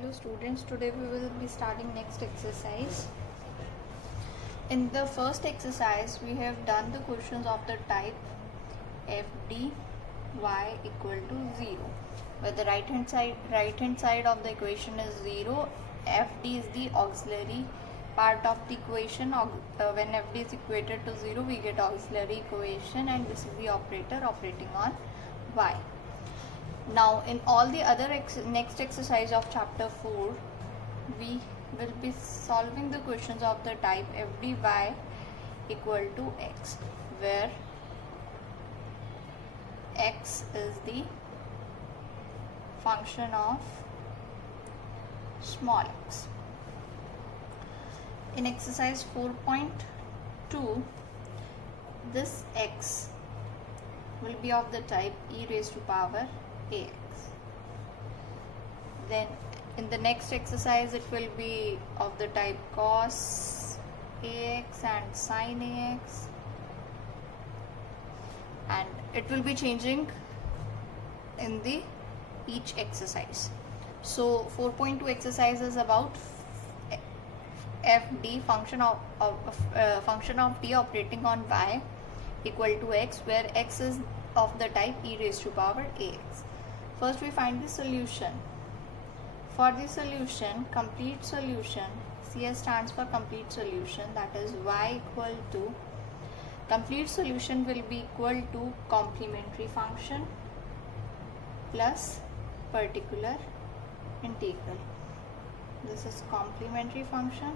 Hello students, today we will be starting next exercise. In the first exercise we have done the questions of the type fd y equal to 0, where the right hand side of the equation is 0. Fd is the auxiliary part of the equation. When fd is equated to 0 we get auxiliary equation, and this is the operator operating on y. Now in all the other next exercise of chapter 4 we will be solving the questions of the type fdy equal to x, where x is the function of small x. In exercise 4.2 this x will be of the type e raised to power ax. Then in the next exercise it will be of the type cos ax and sin ax, and it will be changing in the each exercise. So 4.2 exercise is about fd, function of t operating on y equal to x, where x is of the type e raised to power ax. First we find the solution. For the solution, complete solution, CS stands for complete solution, that is y equal to, complete solution will be equal to complementary function plus particular integral. This is complementary function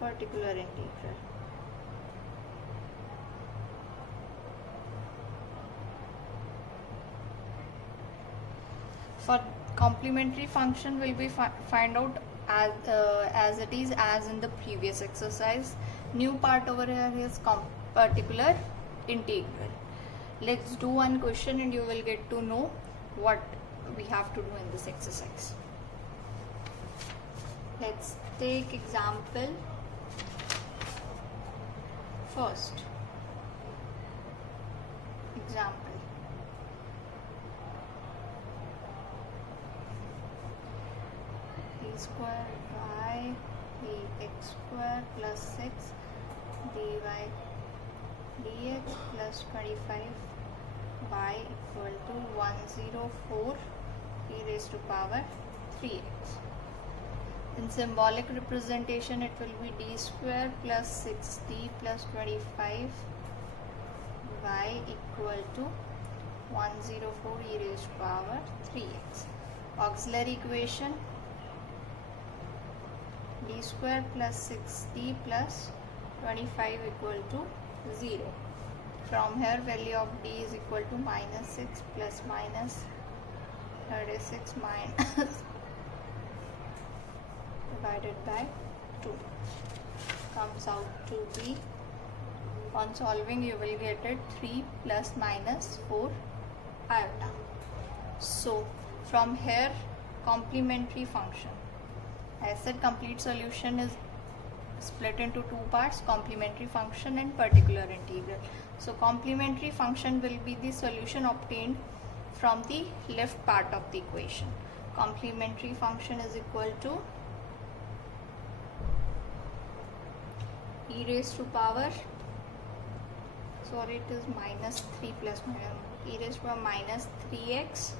particular integral. For complementary function will be find out as it is as in the previous exercise. New part over here is particular integral. Let's do one question and you will get to know what we have to do in this exercise. Let's take example. First example, e square y ax square plus 6 dy dx plus 25 y equal to 104 e raised to power 3x. In symbolic representation it will be d square plus 6d plus 25 y equal to 104 e raised to power 3x. Auxiliary equation, d square plus 6d plus 25 equal to 0. From here value of d is equal to minus 6 plus minus 36 minus divided by 2 comes out to be, on solving you will get it 3 plus minus 4 iota. So from here complementary function, I said complete solution is split into two parts, complementary function and particular integral. So complementary function will be the solution obtained from the left part of the equation. Complementary function is equal to e raised to power, sorry it is minus 3 plus e raised to power minus 3x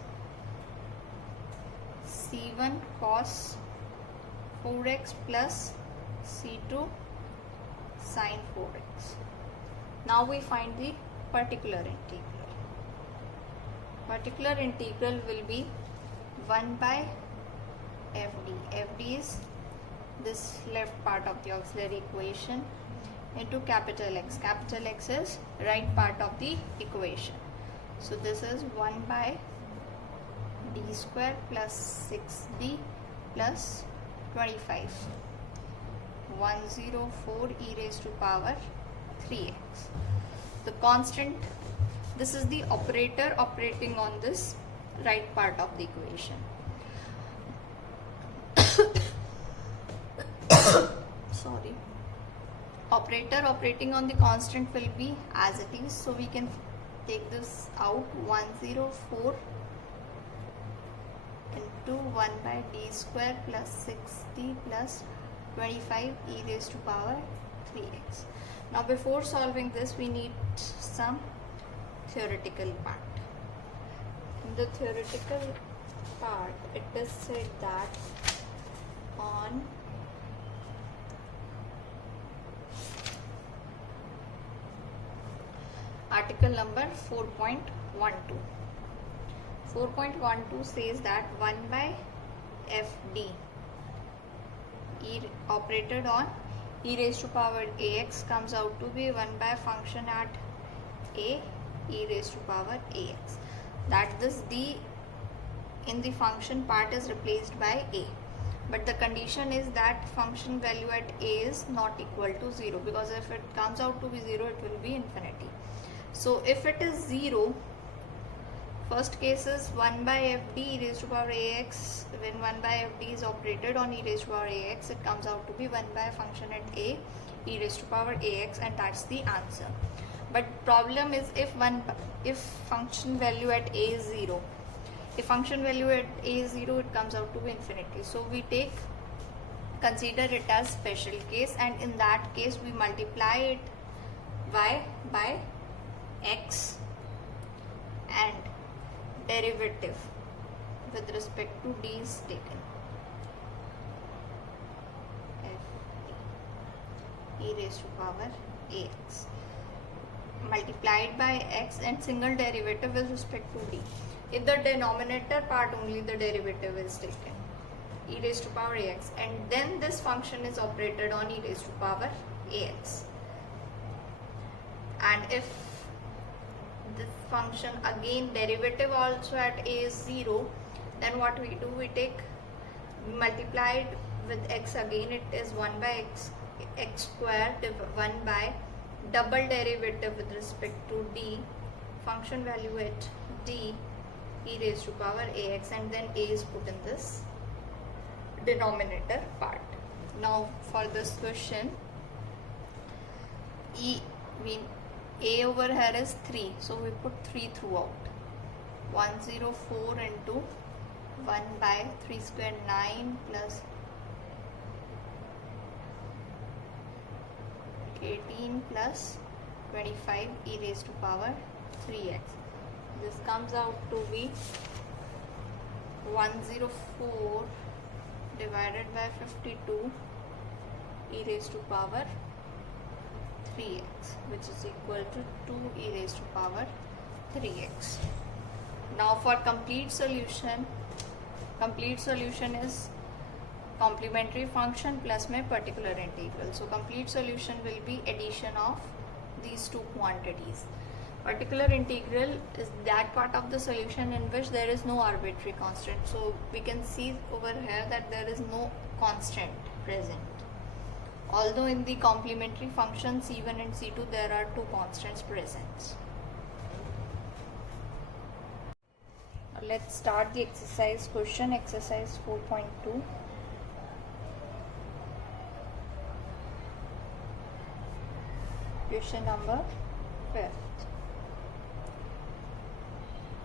c1 cos 4x plus c2 sin 4x. Now we find the particular integral. Particular integral will be 1 by fd. Fd is this left part of the auxiliary equation into capital X. Capital X is right part of the equation. So this is 1 by d square plus 6d plus 25. 104 e raised to power 3x. The constant, this is the operator operating on this right part of the equation. Sorry. operator operating on the constant will be as it is, so we can take this out. 104 into 1 by d square plus 60 plus 25 e raised to power 3x. Now before solving this, we need some theoretical part. In the theoretical part, it is said that on article number 4.12. 4.12 says that 1 by fd operated on e raised to power ax comes out to be 1 by function at a e raised to power ax. That this d in the function part is replaced by a. But the condition is that function value at a is not equal to 0, because if it comes out to be 0, it will be infinity. So if it is 0, first case is 1 by fd e raised to power ax. When 1 by fd is operated on e raised to power ax, it comes out to be 1 by function at a e raised to power ax, and that's the answer. But problem is if function value at a is 0. If function value at a is 0, it comes out to be infinity. So we consider it as special case, and in that case we multiply it y by x and derivative with respect to d is taken. F e raised to power ax multiplied by x and single derivative with respect to d. If the denominator part only the derivative is taken, e raised to power ax, and then this function is operated on e raised to power ax. And if this function again derivative also at a is 0, then what we do, we take multiplied with x again, it is 1 by x square 1 by double derivative with respect to d, function value at d e raised to power ax, and then a is put in this denominator part. Now for this question, a over here is 3, so we put 3 throughout. 104 into 1 by 3 square 9 plus 18 plus 25 e raised to power 3x. This comes out to be 104 divided by 52 e raised to power 3x, which is equal to 2 e raised to power 3x. Now for complete solution is complementary function plus my particular integral. So complete solution will be addition of these two quantities. Particular integral is that part of the solution in which there is no arbitrary constant. So we can see over here that there is no constant present. Although in the complementary function C1 and C2 there are two constants present. Let's start the exercise question, exercise 4.2. Question number 5th.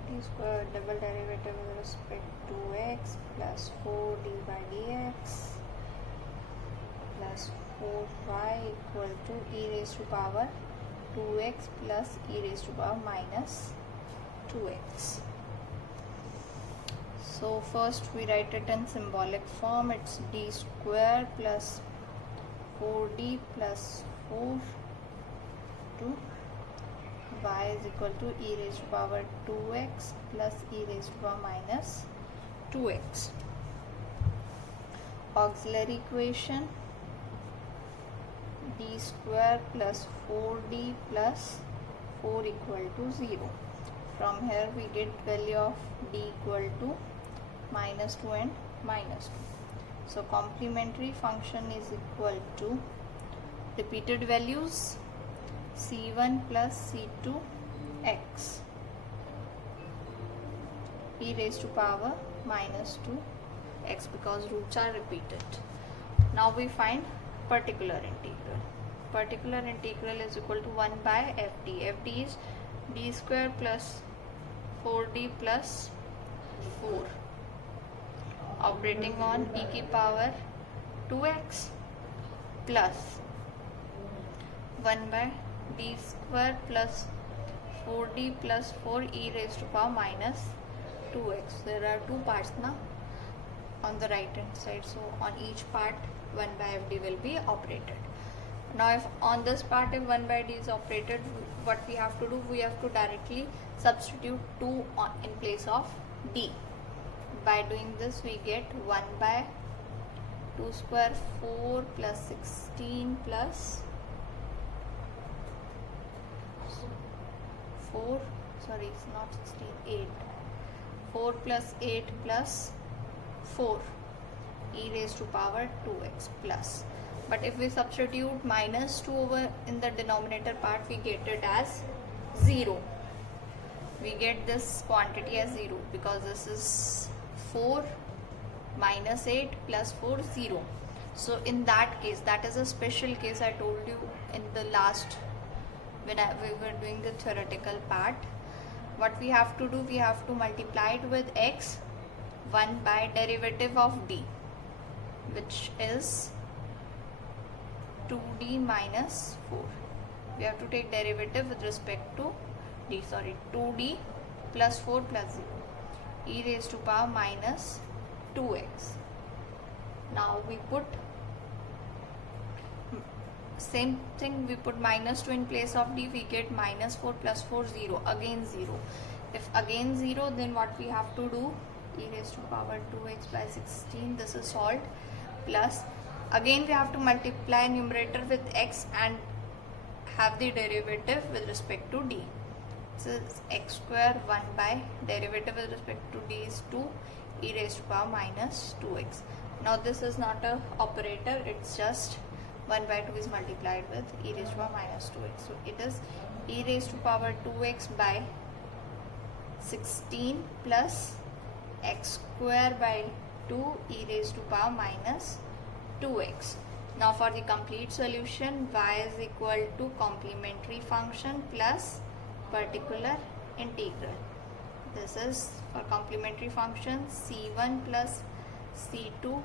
D square double derivative with respect to x plus 4d by dx plus 4y equal to e raised to power 2x plus e raised to power minus 2x. So first we write it in symbolic form. It's d square plus 4d plus 4 to y is equal to e raised to power 2x plus e raised to power minus 2x. Auxiliary equation, d square plus 4d plus 4 equal to 0. From here we get value of d equal to minus 2 and minus 2. So complementary function is equal to repeated values c1 plus c2 x e raised to power minus 2 x because roots are repeated. Now we find particular integral. particular integral is equal to 1 by fd. Fd is d square plus 4d plus 4 operating on e की power 2x plus 1 by d square plus 4d plus 4 e raised to power minus 2x. There are two parts now on the right hand side, so on each part 1 by fd will be operated. Now if on this part if 1 by d is operated, what we have to do, we have to directly substitute 2 in place of d. By doing this we get 1 by 2 square 4 plus 16 plus 4, sorry it's not 16, 8, 4 plus 8 plus 4 e raised to power 2x plus. But if we substitute minus 2 over in the denominator part, we get it as 0. We get this quantity as 0 because this is 4 minus 8 plus 4, 0. So in that case, that is a special case I told you in the last when we were doing the theoretical part. What we have to do, we have to multiply it with x 1 by derivative of d, which is 2d minus 4. We have to take derivative with respect to d, 2d plus 4 plus 0 e raised to power minus 2x. Now we put same thing, we put minus 2 in place of d, we get minus 4 plus 4, 0, again 0. If again 0, then what we have to do, e raised to power 2x by 16, this is solved, plus again we have to multiply numerator with x and have the derivative with respect to d. This is x square 1 by derivative with respect to d is 2 e raised to power minus 2x. Now this is not a operator, it's just 1 by 2 is multiplied with e raised to power minus 2x. So it is e raised to power 2x by 16 plus x square by 2 e raised to power minus 2x. Now for the complete solution, y is equal to complementary function plus particular integral. This is for complementary function c1 plus c2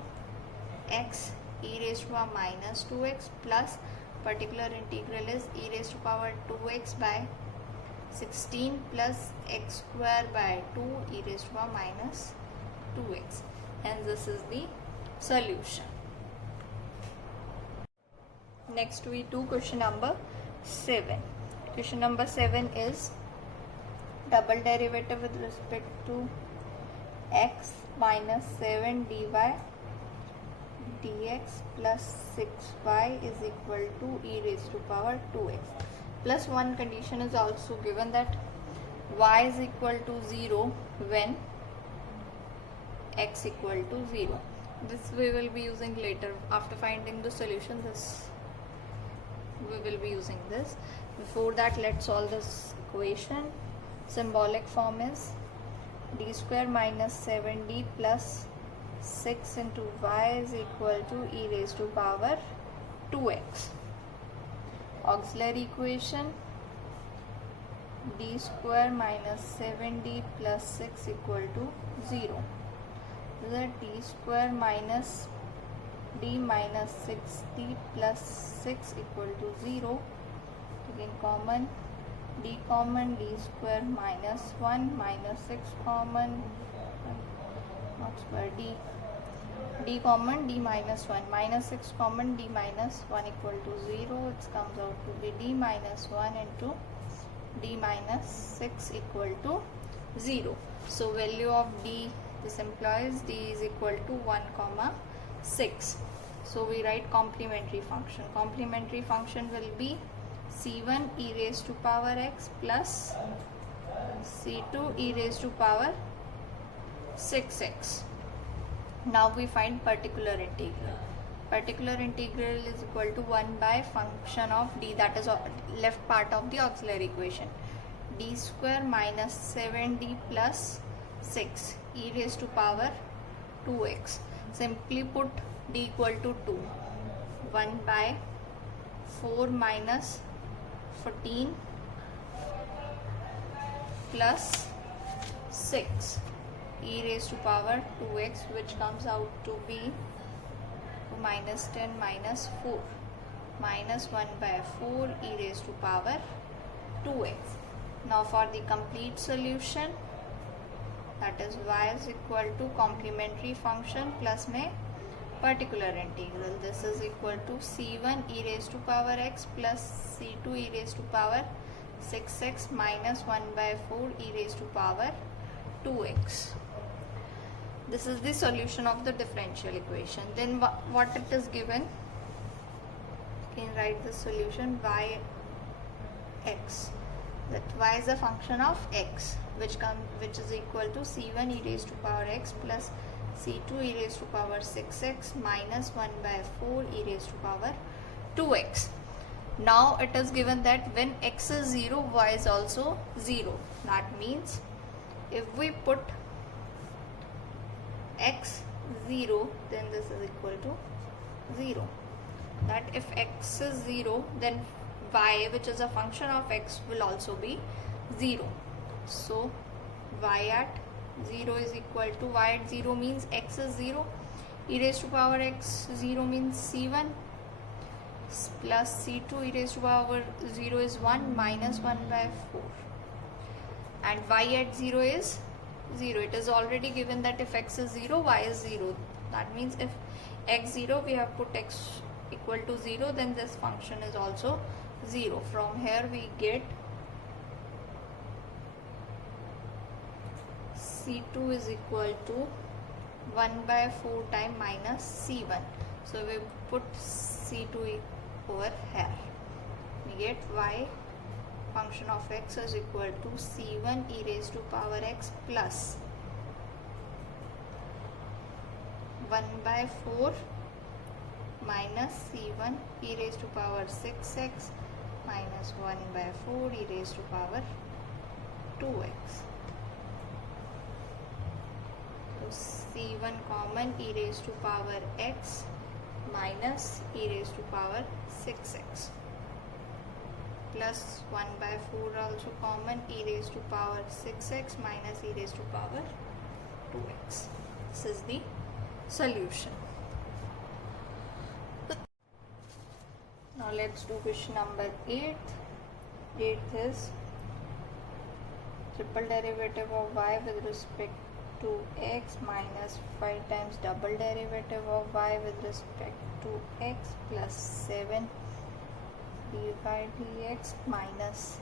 x e raised to power minus 2x plus particular integral is e raised to power 2x by 16 plus x square by 2 e raised to power minus 2x, and this is the solution. Next we do question number 7. Question number 7 is double derivative with respect to x minus 7 dy dx plus 6y is equal to e raised to power 2x. Plus one condition is also given, that y is equal to 0 when x equal to 0. This we will be using later after finding the solution. This we will be using this. Before that, let's solve this equation. Symbolic form is d square minus 7d plus 6 into y is equal to e raised to power 2x. Auxiliary equation, d square minus 7d plus 6 equal to 0. The d square minus d minus 6d plus 6 equal to 0. Taking common, d common, d square minus 1 minus 6 common, not square, d common, d minus 1 minus 6 common, d minus 1 equal to 0. It comes out to be d minus 1 into d minus 6 equal to 0. So value of d, this implies d is equal to 1 comma 6. So we write complementary function. Complementary function will be c1 e raised to power x plus c2 e raised to power 6x. Now we find particular integral. Particular integral is equal to 1 by function of d, that is left part of the auxiliary equation, d square minus 7d plus 6 e raised to power 2x. Simply put d equal to 2. 1 by 4 minus 14 plus 6 e raised to power 2x, which comes out to be minus 10 minus 4 minus 1 by 4 e raised to power 2x. Now for the complete solution, that is y is equal to complementary function plus में particular integral. This is equal to c1 e raised to power x plus c2 e raised to power 6x minus 1 by 4 e raised to power 2x. This is the solution of the differential equation. Then what it is given, you can write the solution y x, that y is a function of x, which is equal to c1 e raised to power x plus c2 e raised to power 6x minus 1 by 4 e raised to power 2x. Now it is given that when x is 0, y is also 0. That means if we put x 0, then this is equal to 0. That if x is 0, then y, which is a function of x, will also be 0. So y at 0 is equal to, y at 0 means x is 0, e raised to power x 0 means c1 plus c2 e raised to power 0 is 1 minus 1 by 4, and y at 0 is 0. It is already given that if x is 0, y is 0. That means if x 0, we have put x equal to 0, then this function is also 0. From here we get c2 is equal to 1 by 4 times minus c1. So we put c2 over here. We get y function of x is equal to c1 e raised to power x plus 1 by 4 minus c1 e raised to power 6x minus 1 by 4 e raised to power 2x. So c1 common, e raised to power x minus e raised to power 6x plus 1 by 4 also common, e raised to power 6x minus e raised to power 2x. This is the solution. Now let's do question number 8. 8th is triple derivative of y with respect to x minus 5 times double derivative of y with respect to x plus 7 dy dx minus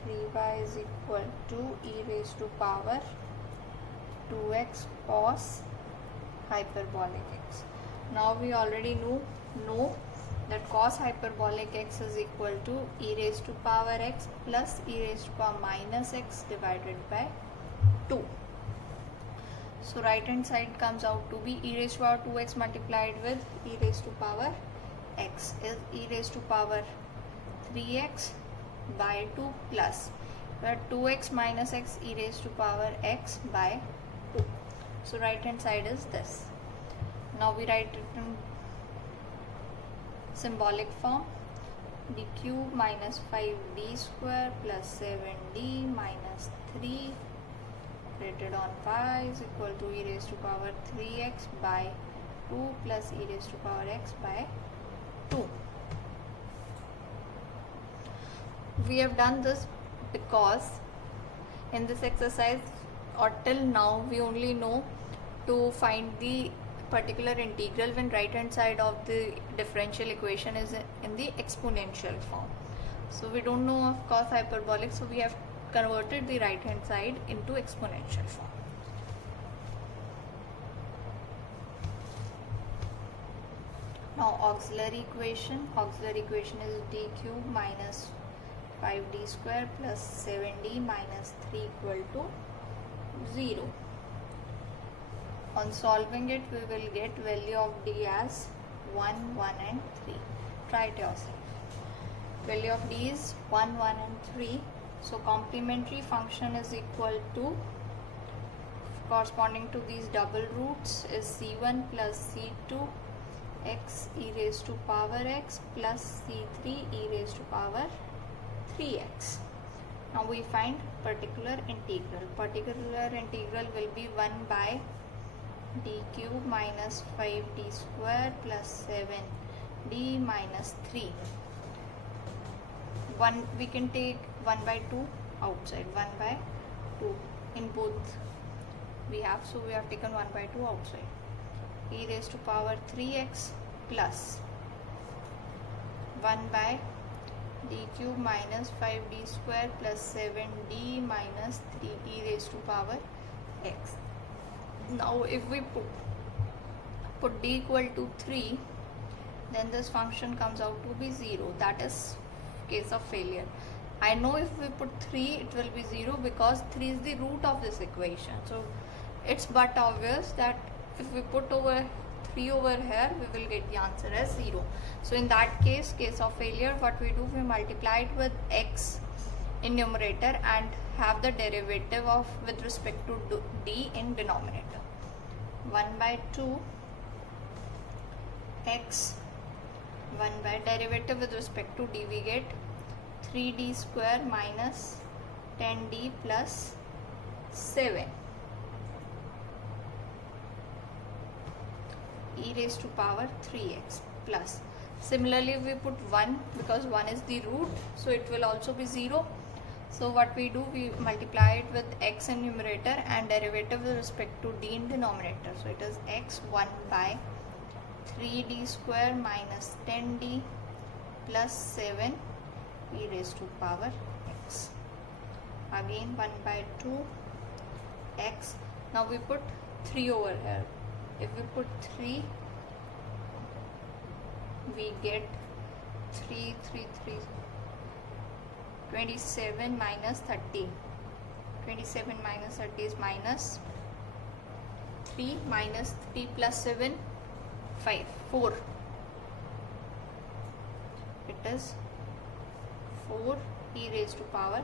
3y is equal to e raised to power 2x cos hyperbolic x. Now we already know that cos hyperbolic x is equal to e raised to power x plus e raised to power minus x divided by 2. So right hand side comes out to be e raised to power 2x multiplied with e raised to power x is e raised to power 3x by 2 plus where 2x minus x e raised to power x by 2. So right hand side is this. Now we write it in symbolic form, d cube minus 5d square plus 7d minus 3 created on y is equal to e raised to power 3x by 2 plus e raised to power x by 2. We have done this because in this exercise or till now we only know to find the particular integral when right hand side of the differential equation is in the exponential form. So we don't know of cos hyperbolic, so we have converted the right hand side into exponential form. Now auxiliary equation is d cube minus 5d square plus 7d minus 3 equal to 0. On solving it, we will get value of d as 1, 1 and 3. Try it yourself. Value of d is 1, 1 and 3. So complementary function is equal to, corresponding to these double roots, is c1 plus c2 x e raised to power x plus c3 e raised to power 3x. Now we find particular integral. Particular integral will be 1 by d cube minus 5d square plus 7d minus 3. We can take 1 by 2 outside, 1 by 2 in both we have, so we have taken 1 by 2 outside. E raised to power 3x plus 1 by d cube minus 5d square plus 7d minus 3 e raised to power x. Now if we put d equal to 3, then this function comes out to be 0. That is case of failure. I know if we put 3 it will be 0 because 3 is the root of this equation. So it's but obvious that if we put 3 over here, we will get the answer as 0. So in that case of failure, what we do, we multiply it with x in numerator and have the derivative of with respect to d in denominator. 1 by 2 x, 1 by derivative with respect to d, we get 3d square minus 10d plus 7 e raised to power 3x plus. Similarly, if we put 1, because 1 is the root, so it will also be 0. So what we do, we multiply it with x in numerator and derivative with respect to d in denominator. So it is x 1 by 3d square minus 10d plus 7 e raised to power x. Again 1 by 2 x. Now we put 3 over here. If we put 3, we get 27 minus 30. 27 minus 30 is minus 3 minus 3 plus 7, 4. It is 4 e raised to power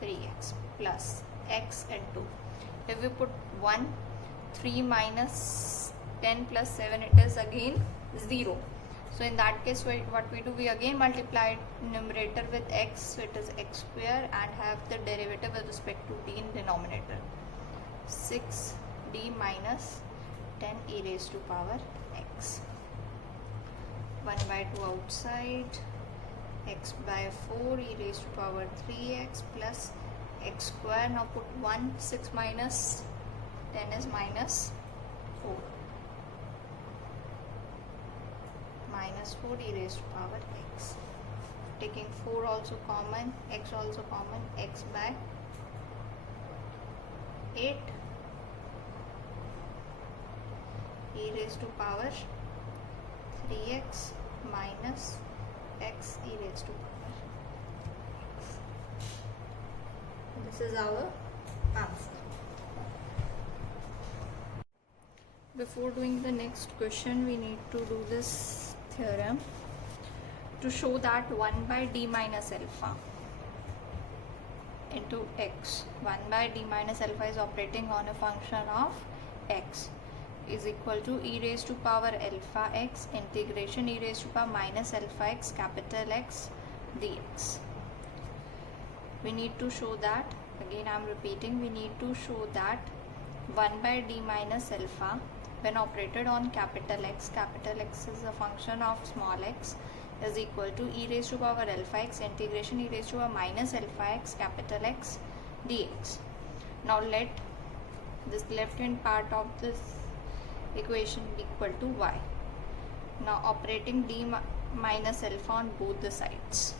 3x plus x and 2. If we put 1, 3 minus 10 plus 7, it is again 0. So in that case, what we do, we again multiply numerator with x, so it is x square, and have the derivative with respect to d in denominator. 6d minus 10 e raised to power x. 1 by 2 outside, x by 4 e raised to power 3x plus x square. Now put 1, 6 minus 10 is minus 4. Minus 4 e raised to power x. Taking 4 also common, x also common, x by 8 e raised to power 3x minus x e raised to power x. This is our answer. Before doing the next question, we need to do this theorem to show that 1 by d minus alpha into x, 1 by d minus alpha is operating on a function of x, is equal to e raised to power alpha x integration e raised to power minus alpha x capital X dx. We need to show that, again I am repeating, we need to show that 1 by d minus alpha when operated on capital X is a function of small x, is equal to e raised to power alpha x integration e raised to power minus alpha x capital X dx. Now let this left hand part of this equation be equal to y. Now operating d minus alpha on both the sides.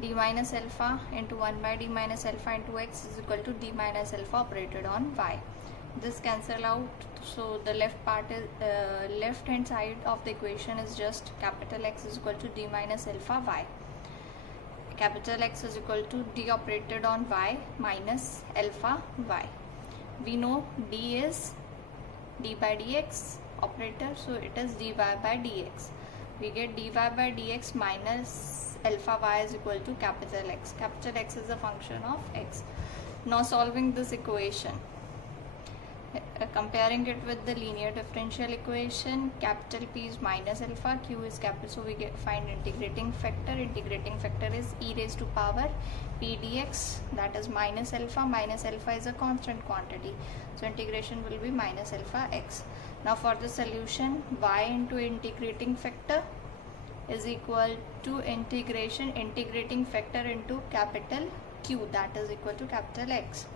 D minus alpha into 1 by d minus alpha into x is equal to d minus alpha operated on y. This cancel out, so the left part is left hand side of the equation is just capital X is equal to d minus alpha y. Capital X is equal to d operated on y minus alpha y. We know d is d by dx operator, so it is dy by dx. We get dy by dx minus alpha y is equal to capital X. Capital X is a function of x. Now solving this equation. comparing it with the linear differential equation, capital P is minus alpha, Q is capital, so we find integrating factor. Integrating factor is e raised to power P dx, that is minus alpha is a constant quantity, so integration will be minus alpha x. Now for the solution, y into integrating factor is equal to integrating factor into capital Q, that is equal to capital X.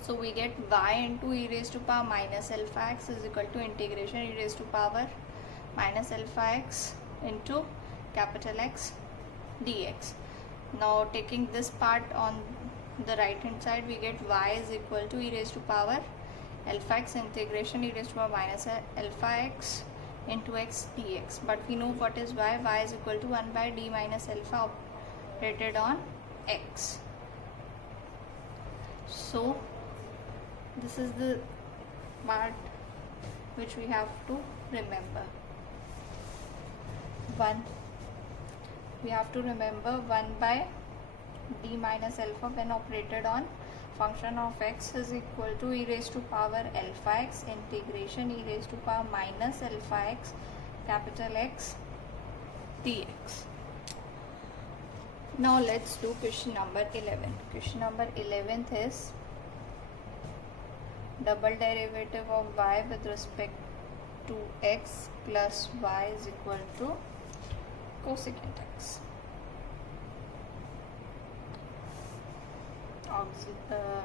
So we get y into e raised to power minus alpha x is equal to integration e raised to power minus alpha x into capital X dx. Now taking this part on the right hand side, we get y is equal to e raised to power alpha x integration e raised to power minus alpha x into x dx. But we know what is y. Y is equal to 1 by d minus alpha operated on x. So this is the part which we have to remember. We have to remember 1 by d minus alpha when operated on function of x is equal to e raised to power alpha x integration e raised to power minus alpha x capital X dx. Now let's do question number 11. Question number 11 is double derivative of y with respect to x plus y is equal to cosecant x.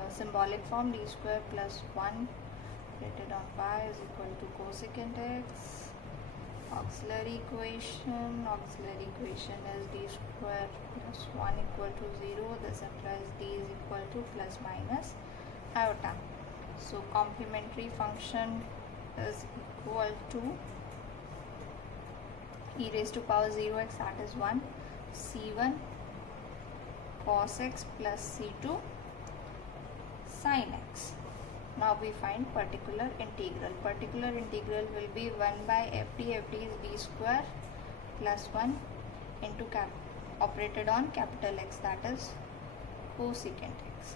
Symbolic form d square plus 1 rated on y is equal to cosecant x. Auxiliary equation is d square plus 1 equal to 0. This implies d is equal to plus minus iota. So complementary function is equal to e raised to power 0x, that is 1, c1 cos x plus c2 sin x. Now we find particular integral. Particular integral will be 1 by fd. Fd is d square plus 1 into operated on capital X, that is cosecant x.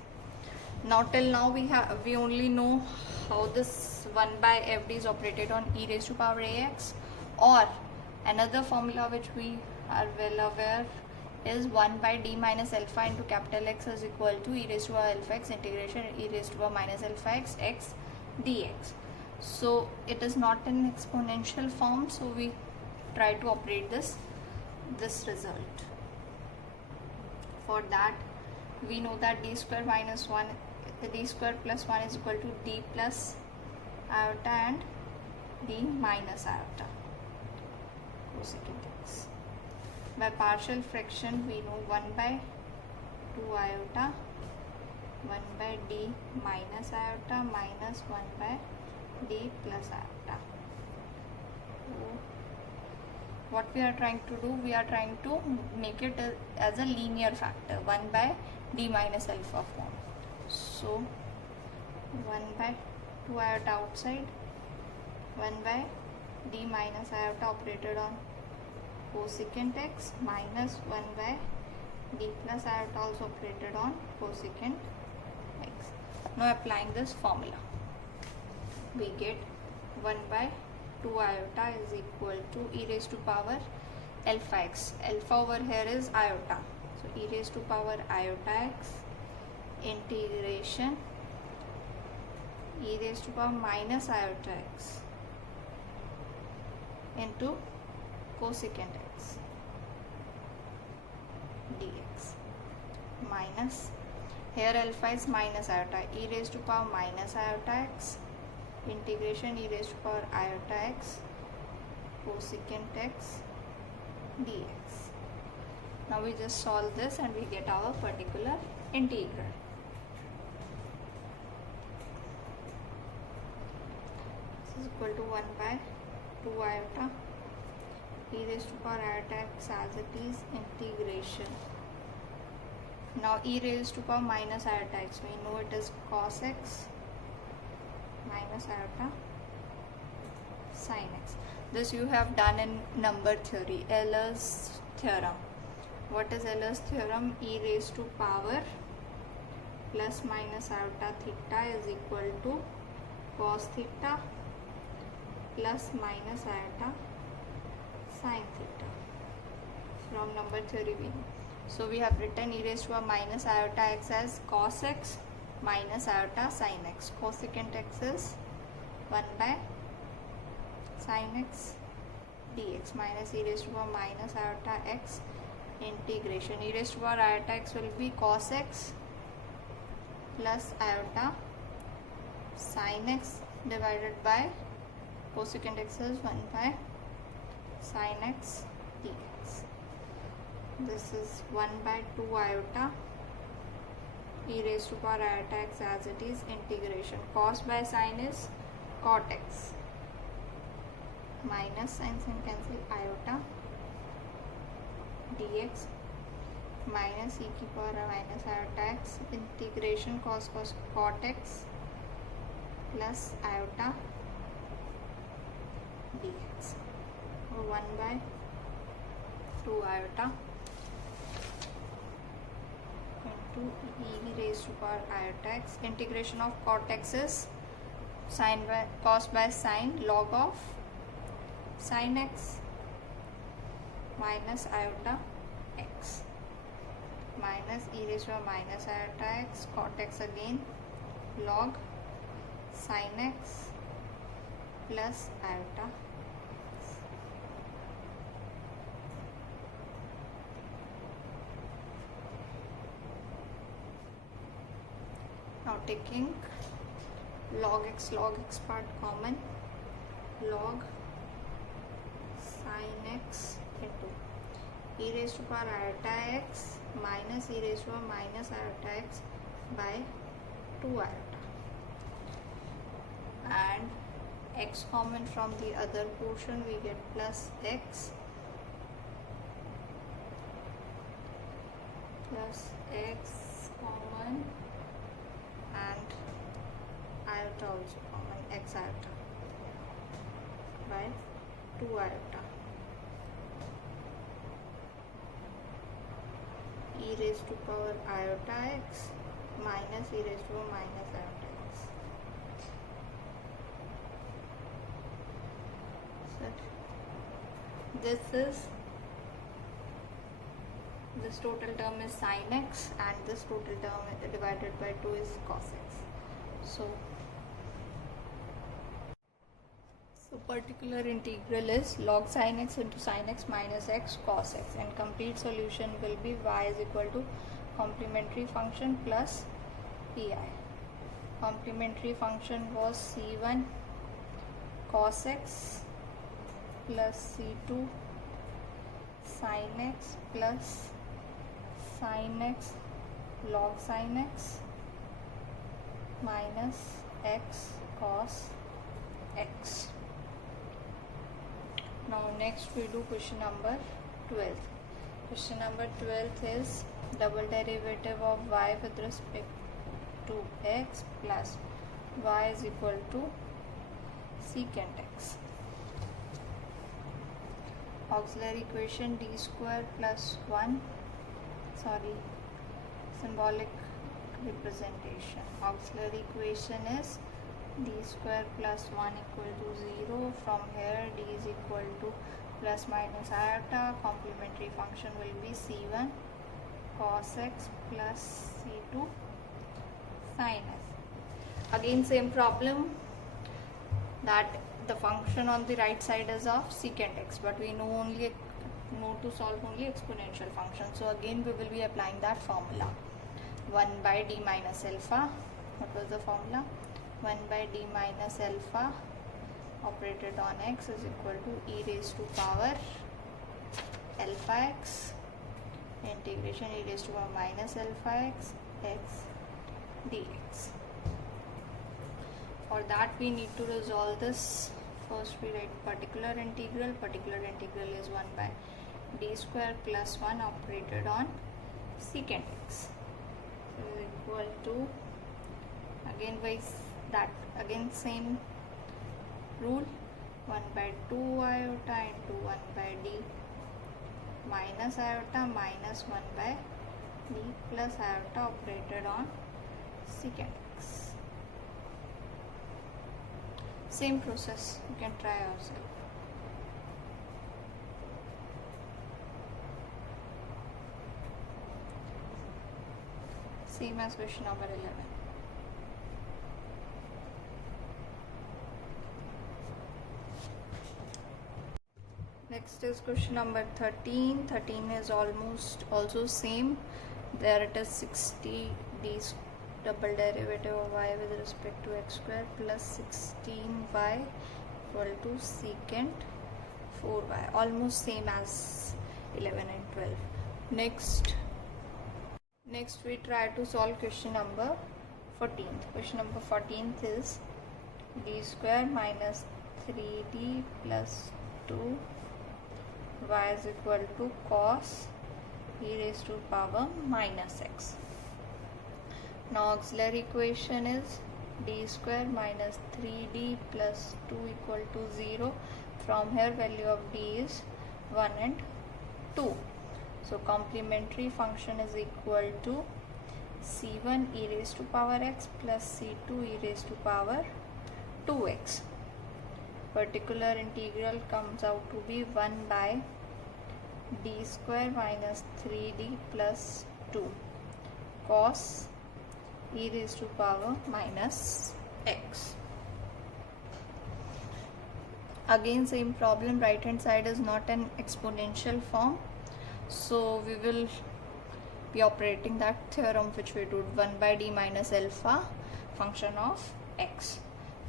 Now till now we only know how this 1 by fd is operated on e raised to power ax, or another formula which we are well aware is 1 by d minus alpha into capital X is equal to e raised to power alpha x integration e raised to power minus alpha x dx. So it is not in exponential form, so we try to operate this result. For that we know that d square minus 1, d square plus 1 is equal to d plus iota and d minus iota cosecant x. By partial fraction we know 1 by 2 iota 1 by d minus iota minus 1 by d plus iota. So what we are trying to do, we are trying to make it as a linear factor, 1 by d minus alpha form. So 1 by 2 iota outside, 1 by d minus iota operated on cosecant x minus 1 by d plus iota also operated on cosecant x. Now applying this formula, we get 1 by 2 iota is equal to e raised to power alpha x. Alpha over here is iota, so e raised to power iota x integration e raised to power minus iota x into cosecant x dx minus, here alpha is minus iota, e raised to power minus iota x integration e raised to power iota x cosecant x dx. Now we just solve this and we get our particular integral. This is equal to 1 by 2 iota e raised to power iota x as it is integration. Now e raised to power minus iota x, we know it is cos x minus iota sin x. This you have done in number theory, Euler's theorem. What is Euler's theorem? E raised to power plus minus iota theta is equal to cos theta plus minus iota sin theta. From number theory we know. So we have written e raised to a minus iota x as cos x minus iota sin x. Cosecant x is 1 by sin x dx minus e raised to a minus iota x integration. E raised to power iota x will be cos x plus iota sin x divided by cosecant x is 1 by sin x dx. This is 1 by 2 iota e raised to power iota x as it is integration. Cos by sin is cot x minus sin cancel iota dx minus e की power minus iota x integration cos cot x plus iota dx. 1 by 2 iota into e raised to power iota x. Integration of cot x is sin by cos by sin log of sin x minus iota x minus e raised to power minus iota x cot x again log sin x plus iota. Now taking log x part common, log sin x into e raised to power iota x minus e raised to power minus iota x by 2 iota, and x common from the other portion we get plus x common and iota also common, x iota by 2 iota e raised to power iota x minus e raised to power minus iota x. So this total term is sin x and this total term divided by 2 is cos x. So particular integral is log sin x into sin x minus x cos x, and complete solution will be y is equal to complementary function plus pi. Complementary function was c1 cos x plus c2 sin x plus sin x log sin x minus x cos x. Now next we do question number 12. Question number 12 is double derivative of y with respect to x plus y is equal to secant x. Auxiliary equation d square plus 1, symbolic representation. Auxiliary equation is d square plus 1 equal to 0. From here d is equal to plus minus iota. Complementary function will be c1 cos x plus c2 sin x. Again same problem, that the function on the right side is of secant x, but we know to solve only exponential function. So again we will be applying that formula, 1 by d minus alpha. What was the formula? 1 by d minus alpha operated on x is equal to e raised to power alpha x integration e raised to power minus alpha x dx. For that we need to resolve this. First we write particular integral. Particular integral is 1 by d square plus 1 operated on secant x. So is equal to, again same rule, 1 by 2 iota into 1 by d minus iota minus 1 by d plus iota operated on secant x. Same process, you can try yourself. Same as question number 11. Next is question number 13. 13 is almost also same. There it is 60 d double derivative of y with respect to x square plus 16y equal to secant 4y. Almost same as 11 and 12. Next we try to solve question number 14th. Question number 14th is d square minus 3d plus 2 y is equal to cos e raised to power minus x. Now auxiliary equation is d square minus 3d plus 2 equal to 0. From here value of d is 1 and 2. So complementary function is equal to c1 e raised to power x plus c2 e raised to power 2x. Particular integral comes out to be 1 by d square minus 3d plus 2 cos e raised to power minus x. Again same problem, right hand side is not an exponential form, so we will be operating that theorem which we did, 1 by d minus alpha function of x.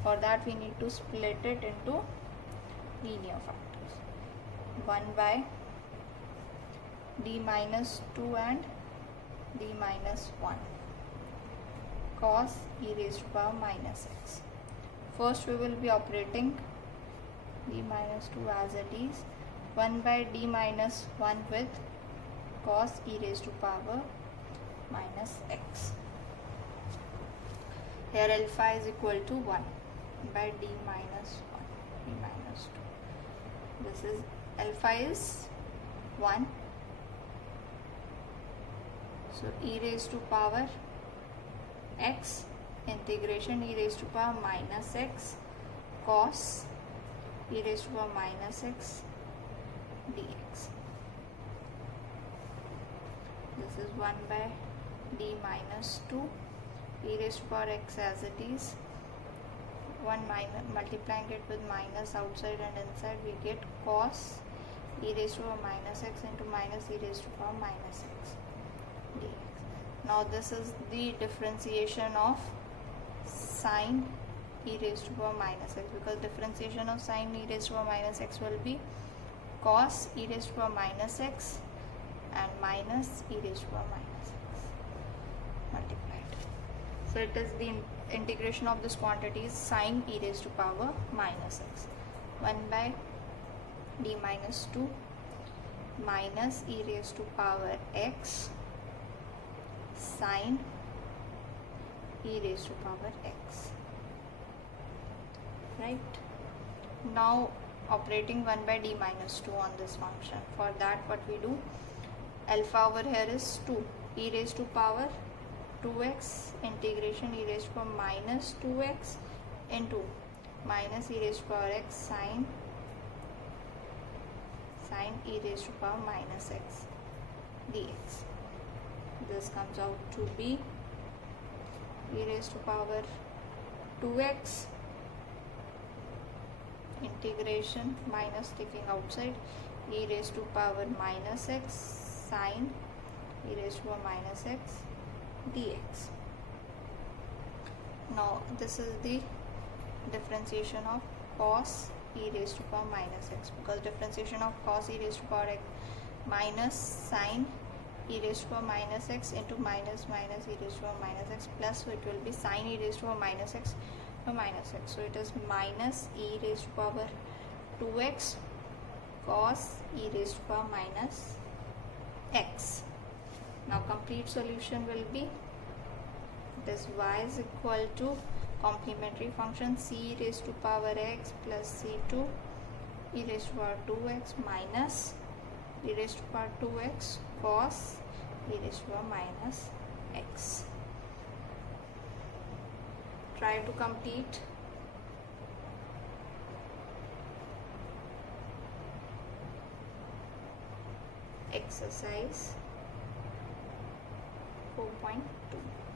For that we need to split it into linear factors. 1 by d minus 2 and d minus 1 cos e raised to power minus x. First we will be operating d minus 2 as it is, 1 by d minus 1 with cos e raised to power minus x. Here alpha is equal to 1 by d minus 1, d minus 2. This is alpha is 1. So e raised to power x integration e raised to power minus x cos e raised to power minus x dx. This is 1 by d minus 2 e raised to power x as it is. 1 minus, multiplying it with minus outside and inside, we get cos e raised to power minus x into minus e raised to power minus x dx. Now this is the differentiation of sine e raised to power minus x, because differentiation of sine e raised to power minus x will be cos e raised to power minus x and minus e raised to power minus x multiplied. So it is the integration of this quantity is sine e raised to power minus x. 1 by d minus 2 minus e raised to power x sine e raised to power x. Right? Now operating 1 by d minus 2 on this function. For that what we do, alpha over here is 2 e raised to power 2x integration e raised to power minus 2x into minus e raised to power x sine e raised to power minus x dx. This comes out to be e raised to power 2x integration minus taking outside e raised to power minus x sine e raised to power minus x dx. Now this is the differentiation of cos e raised to power minus x, because differentiation of cos e raised to power x minus sine e raised to power minus x into minus minus e raised to power minus x plus, so it will be sine e raised to power minus x to minus x. So it is minus e raised to power 2x cos e raised to power minus x. Now complete solution will be this y is equal to complementary function c raised to power x plus c2 e raised to power 2x minus e raised to power 2x cos e raised to power minus x. try to complete. Exercise 4.2.